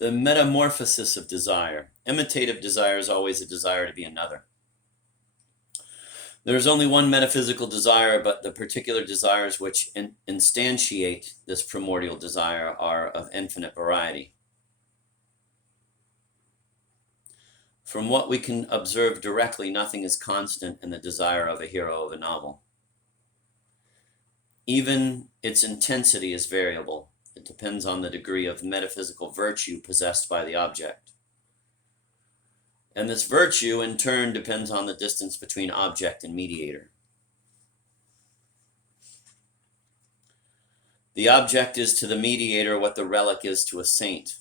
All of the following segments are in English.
The metamorphosis of desire. Imitative desire is always a desire to be another. There is only one metaphysical desire, but the particular desires which instantiate this primordial desire are of infinite variety. From what we can observe directly, nothing is constant in the desire of a hero of a novel. Even its intensity is variable. It depends on the degree of metaphysical virtue possessed by the object. And this virtue, in turn, depends on the distance between object and mediator. The object is to the mediator what the relic is to a saint.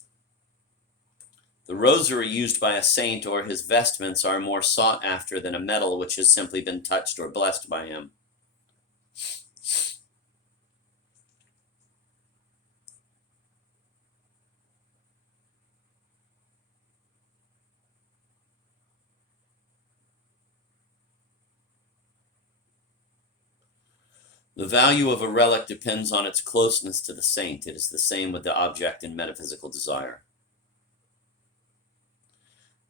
The rosary used by a saint or his vestments are more sought after than a medal which has simply been touched or blessed by him. The value of a relic depends on its closeness to the saint. It is the same with the object in metaphysical desire.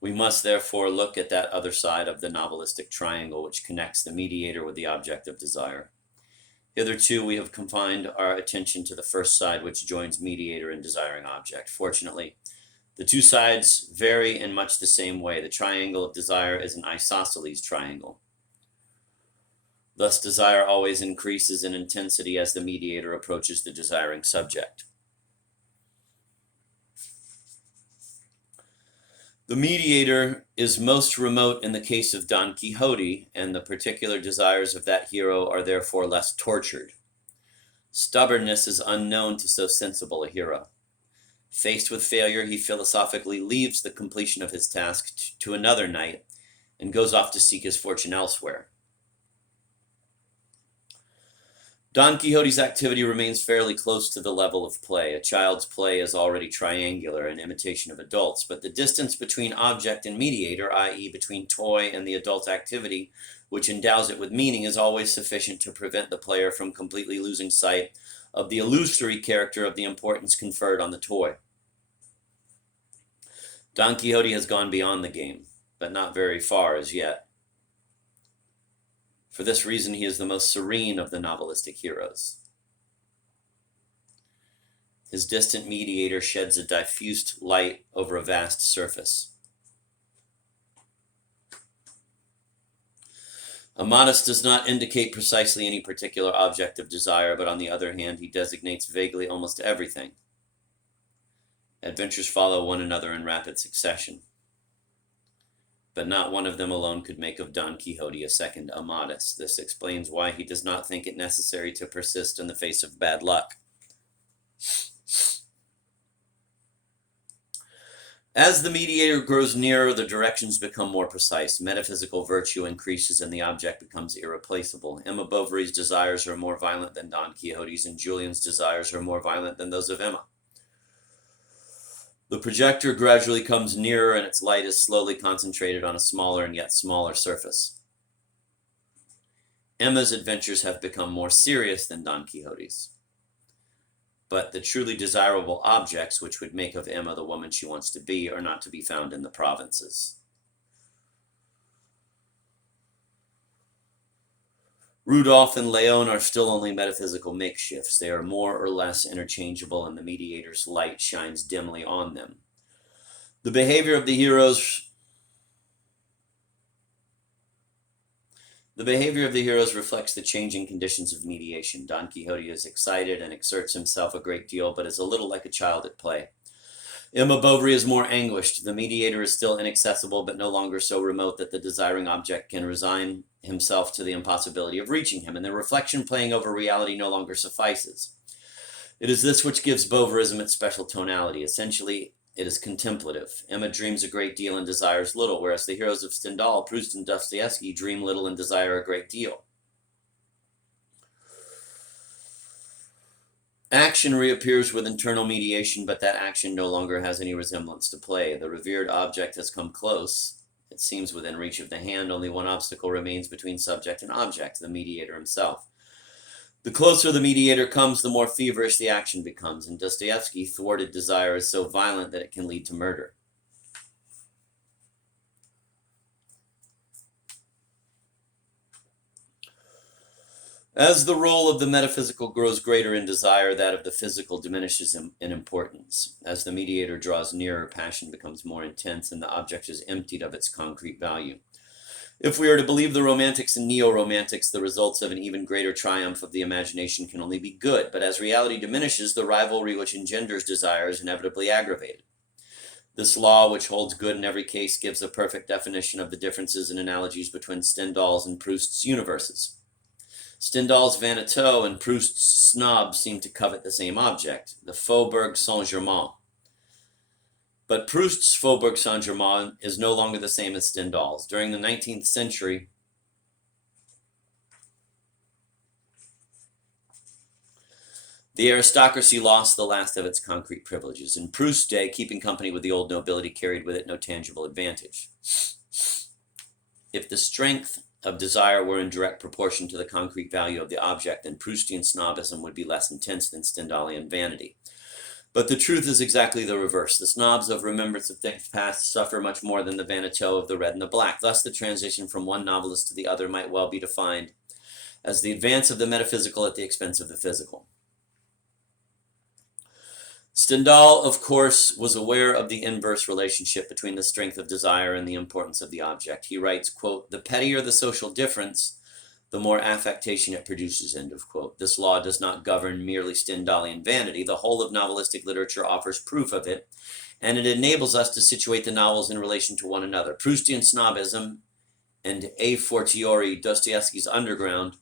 We must therefore look at that other side of the novelistic triangle which connects the mediator with the object of desire. Hitherto we have confined our attention to the first side which joins mediator and desiring object. Fortunately, the two sides vary in much the same way. The triangle of desire is an isosceles triangle. Thus, desire always increases in intensity as the mediator approaches the desiring subject. The mediator is most remote in the case of Don Quixote, and the particular desires of that hero are therefore less tortured. Stubbornness is unknown to so sensible a hero. Faced with failure, he philosophically leaves the completion of his task to another knight and goes off to seek his fortune elsewhere. Don Quixote's activity remains fairly close to the level of play. A child's play is already triangular, an imitation of adults, but the distance between object and mediator, i.e. between toy and the adult activity, which endows it with meaning, is always sufficient to prevent the player from completely losing sight of the illusory character of the importance conferred on the toy. Don Quixote has gone beyond the game, but not very far as yet. For this reason, he is the most serene of the novelistic heroes. His distant mediator sheds a diffused light over a vast surface. Amadis does not indicate precisely any particular object of desire, but on the other hand, he designates vaguely almost everything. Adventures follow one another in rapid succession. But not one of them alone could make of Don Quixote a second Amadis. This explains why he does not think it necessary to persist in the face of bad luck. As the mediator grows nearer, the directions become more precise. Metaphysical virtue increases and the object becomes irreplaceable. Emma Bovary's desires are more violent than Don Quixote's, and Julian's desires are more violent than those of Emma. The projector gradually comes nearer and its light is slowly concentrated on a smaller and yet smaller surface. Emma's adventures have become more serious than Don Quixote's. But the truly desirable objects which would make of Emma the woman she wants to be are not to be found in the provinces. Rudolph and Leon are still only metaphysical makeshifts. They are more or less interchangeable, and the mediator's light shines dimly on them. The behavior of the heroes reflects the changing conditions of mediation. Don Quixote is excited and exerts himself a great deal, but is a little like a child at play. Emma Bovary is more anguished. The mediator is still inaccessible, but no longer so remote that the desiring object can resign himself to the impossibility of reaching him, and the reflection playing over reality no longer suffices. It is this which gives Bovarism its special tonality. Essentially, it is contemplative. Emma dreams a great deal and desires little, whereas the heroes of Stendhal, Proust, and Dostoevsky dream little and desire a great deal. Action reappears with internal mediation, but that action no longer has any resemblance to play. The revered object has come close. It seems within reach of the hand. Only one obstacle remains between subject and object, the mediator himself. The closer the mediator comes, the more feverish the action becomes. In Dostoevsky, thwarted desire is so violent that it can lead to murder. As the role of the metaphysical grows greater in desire, that of the physical diminishes in importance. As the mediator draws nearer, passion becomes more intense and the object is emptied of its concrete value. If we are to believe the Romantics and Neo-Romantics, the results of an even greater triumph of the imagination can only be good, but as reality diminishes, the rivalry which engenders desire is inevitably aggravated. This law, which holds good in every case, gives a perfect definition of the differences and analogies between Stendhal's and Proust's universes. Stendhal's Vaniteau and Proust's Snob seem to covet the same object, the Faubourg Saint-Germain. But Proust's Faubourg Saint-Germain is no longer the same as Stendhal's. During the 19th century, the aristocracy lost the last of its concrete privileges. In Proust's day, keeping company with the old nobility carried with it no tangible advantage. If the strength of desire were in direct proportion to the concrete value of the object, then Proustian snobism would be less intense than Stendhalian vanity. But the truth is exactly the reverse. The snobs of remembrance of things past suffer much more than the Vaniteau of the red and the black. Thus, the transition from one novelist to the other might well be defined as the advance of the metaphysical at the expense of the physical. Stendhal, of course, was aware of the inverse relationship between the strength of desire and the importance of the object. He writes, quote, "The pettier the social difference, the more affectation it produces," end of quote. This law does not govern merely Stendhalian vanity. The whole of novelistic literature offers proof of it, and it enables us to situate the novels in relation to one another. Proustian snobism and a fortiori Dostoevsky's Underground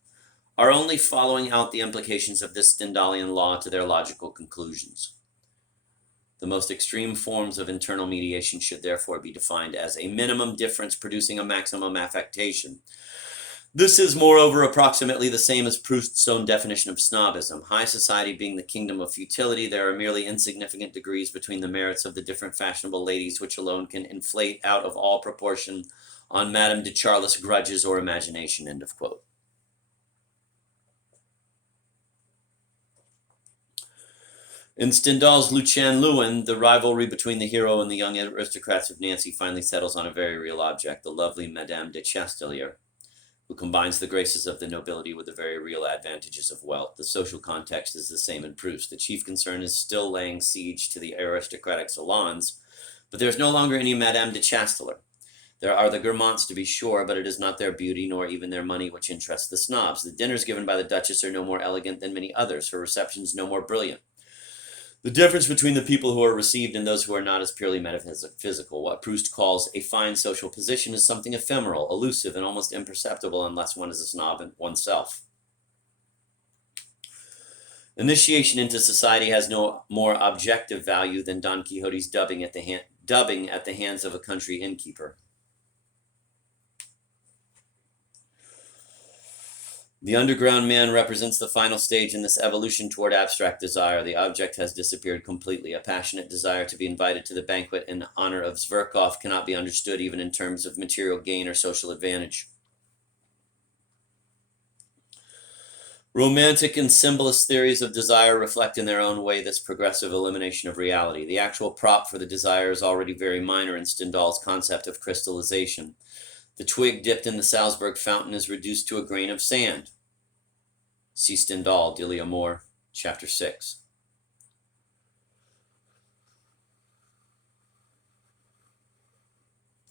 are only following out the implications of this Stendhalian law to their logical conclusions. The most extreme forms of internal mediation should therefore be defined as a minimum difference producing a maximum affectation. This is, moreover, approximately the same as Proust's own definition of snobism. High society being the kingdom of futility, there are merely insignificant degrees between the merits of the different fashionable ladies, which alone can inflate out of all proportion on Madame de Charlis' grudges or imagination, end of quote. In Stendhal's Lucien Leuwen, the rivalry between the hero and the young aristocrats of Nancy finally settles on a very real object, the lovely Madame de Chastelier, who combines the graces of the nobility with the very real advantages of wealth. The social context is the same in Proust. The chief concern is still laying siege to the aristocratic salons, but there is no longer any Madame de Chastelier. There are the Guermantes, to be sure, but it is not their beauty nor even their money which interests the snobs. The dinners given by the Duchess are no more elegant than many others, her receptions no more brilliant. The difference between the people who are received and those who are not is purely metaphysical. What Proust calls a fine social position is something ephemeral, elusive, and almost imperceptible unless one is a snob oneself. Initiation into society has no more objective value than Don Quixote's dubbing at the hands of a country innkeeper. The underground man represents the final stage in this evolution toward abstract desire. The object has disappeared completely. A passionate desire to be invited to the banquet in honor of Zverkov cannot be understood even in terms of material gain or social advantage. Romantic and symbolist theories of desire reflect in their own way this progressive elimination of reality. The actual prop for the desire is already very minor in Stendhal's concept of crystallization. The twig dipped in the Salzburg fountain is reduced to a grain of sand. See Stendhal, Delia Moore, Chapter 6.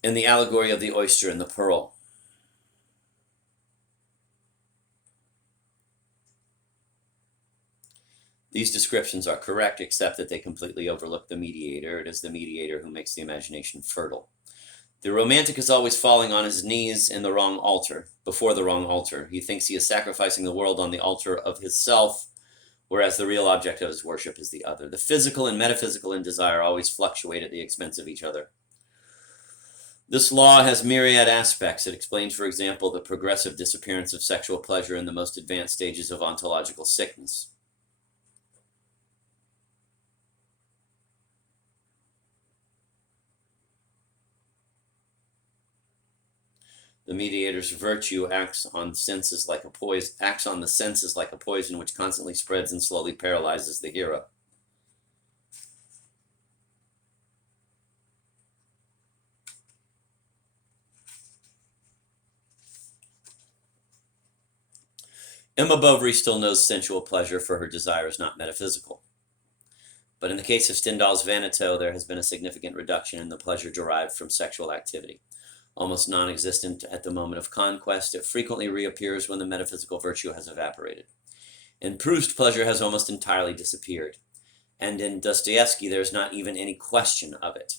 In the allegory of the oyster and the pearl. These descriptions are correct, except that they completely overlook the mediator. It is the mediator who makes the imagination fertile. The romantic is always falling on his knees in the wrong altar, before the wrong altar. He thinks he is sacrificing the world on the altar of his self, whereas the real object of his worship is the other. The physical and metaphysical in desire always fluctuate at the expense of each other. This law has myriad aspects. It explains, for example, the progressive disappearance of sexual pleasure in the most advanced stages of ontological sickness. The mediator's virtue acts on the senses like a poison which constantly spreads and slowly paralyzes the hero. Emma Bovary still knows sensual pleasure, for her desire is not metaphysical. But in the case of Stendhal's Veneto, there has been a significant reduction in the pleasure derived from sexual activity. Almost non-existent at the moment of conquest, it frequently reappears when the metaphysical virtue has evaporated. In Proust, pleasure has almost entirely disappeared. And in Dostoevsky, there is not even any question of it.